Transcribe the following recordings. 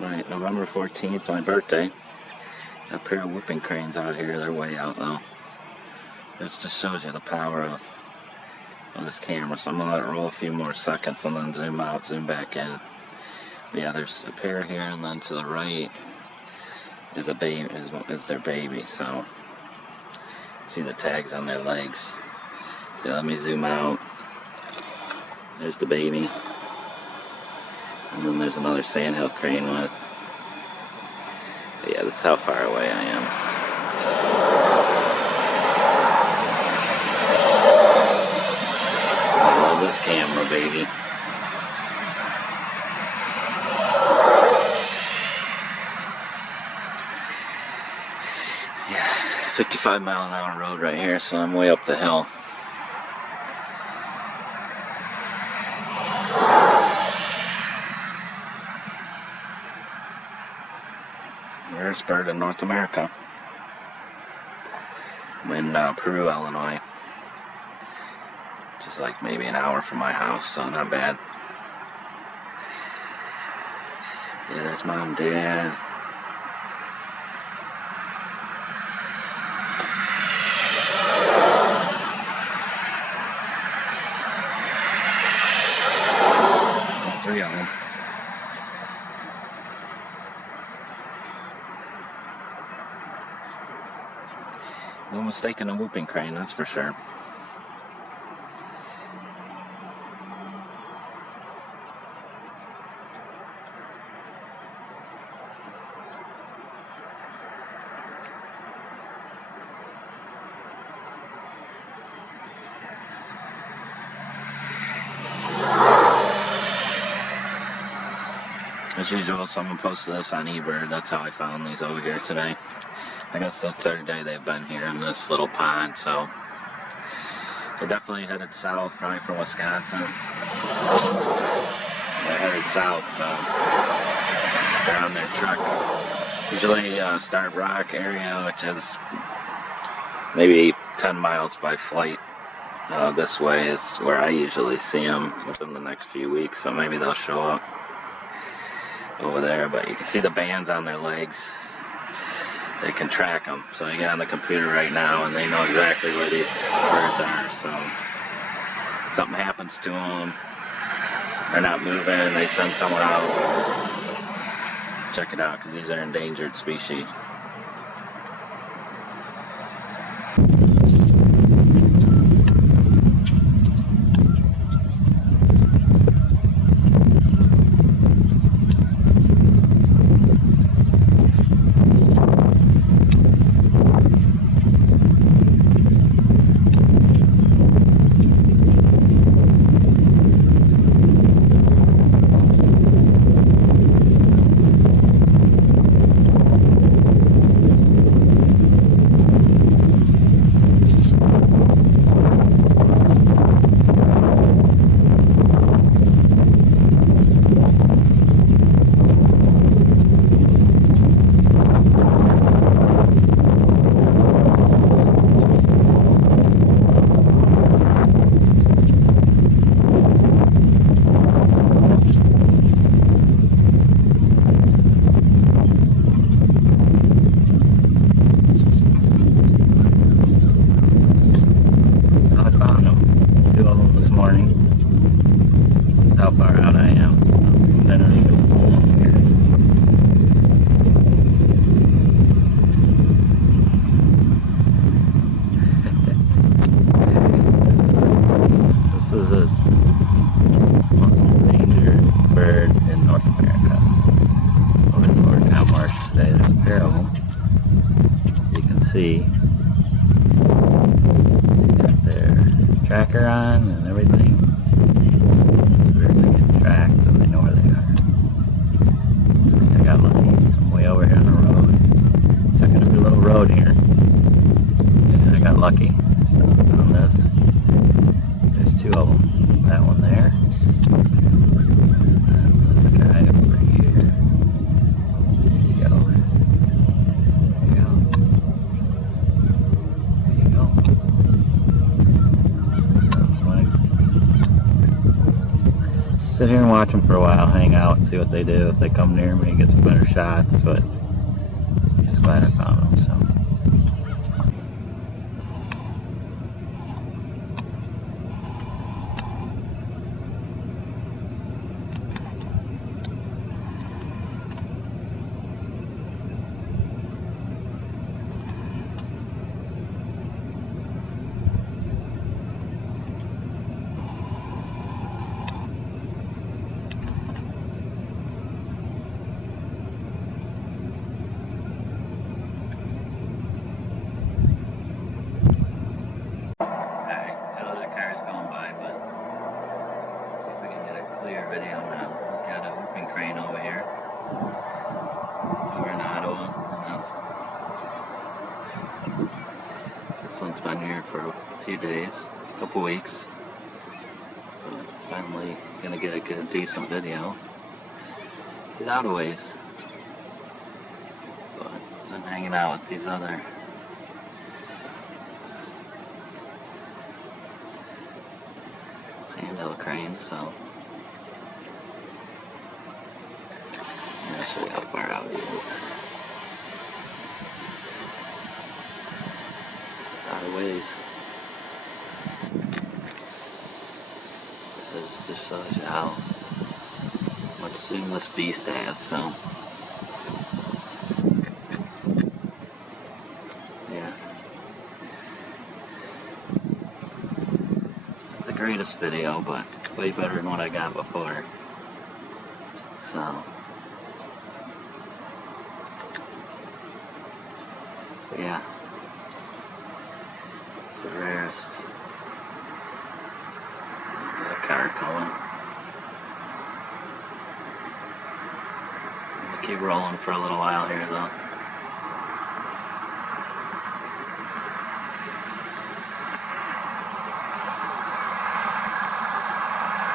Right, November 14th, my birthday. A pair of whooping cranes out here. They're way out though. This just shows you the power of this camera. So I'm gonna let it roll a few more seconds and then zoom out, zoom back in. But yeah, there's a pair here, and then to the right is a baby. Is their baby. So see the tags on their legs. So let me zoom out. There's the baby. And then there's another sandhill crane with. But yeah, this is how far away I am. I love this camera, baby. Yeah, 55-mile-an-hour road right here, so I'm way up the hill. Rarest bird in North America. I'm in Peru, Illinois. Just like maybe an hour from my house, so not bad. Yeah, there's mom, dad. Three of them. No mistake in a whooping crane, that's for sure. As usual, someone posted this on eBird. That's how I found these over here today. I guess the third day they've been here in this little pond, so they're definitely headed south, probably from Wisconsin. They're headed south. They're on their truck. Usually Starved Rock area, which is maybe 10 miles by flight this way, is where I usually see them within the next few weeks, so maybe they'll show up over there. But you can see the bands on their legs. They can track them, so you get on the computer right now and they know exactly where these birds are. So if something happens to them, they're not moving, they send someone out. Check it out, because these are endangered species. How far out I am, so I don't even pull them here. This is the most endangered bird in North America. Over in the Lord Cow Marsh today, there's a pair of them. You can see they got their tracker on and everything. Tracked and they know where they are. So I got lucky. I'm way over here on the road. Checking out the little road here. Yeah, I got lucky. So on this, there's two of them. That one there. And then this guy over here. There you go. There you go. There you go. So sit here and watch them for a while, hang out and see what they do. If they come near me, get some better shots, but just glad I found them, so. Going by, but see if we can get a clear video now. He's got a whooping crane over here, over in Ottawa. This one's been here for a few days, a couple weeks. But finally gonna get a good, decent video. He's out of ways, but he's been hanging out with these other sandhill cranes, so I'll show you how far out he is. Out of ways. This just shows you how much zoom this beast has, so yeah. The greatest video, but way better than what I got before. So yeah, it's the rarest. The car calling. I'm gonna keep rolling for a little while here though.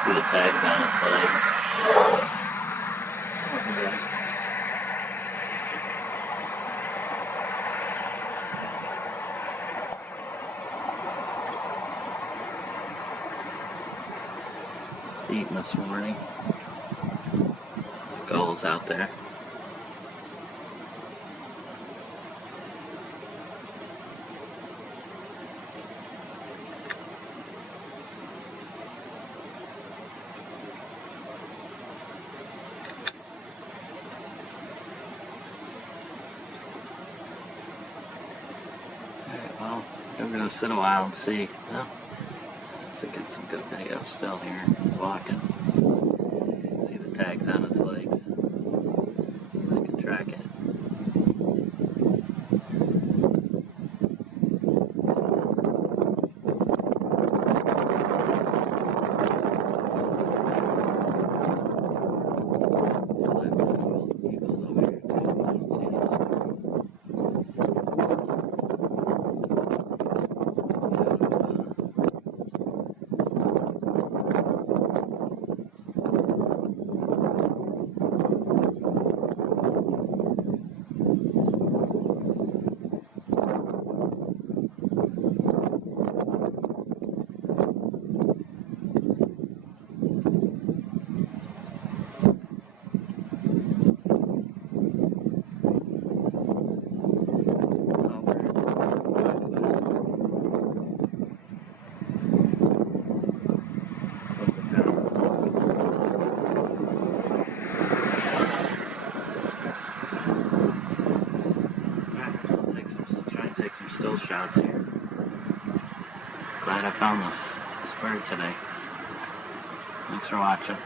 See the tags on its legs. Wasn't good. Just eating this morning. Gulls out there. Well, I'm going to sit a while and see. Well, let's get some good video still here. Walking. See the tags on its legs. I can track it. Eagles over here too. I don't see those. Take some still shots here. Glad I found this bird today. Thanks for watching.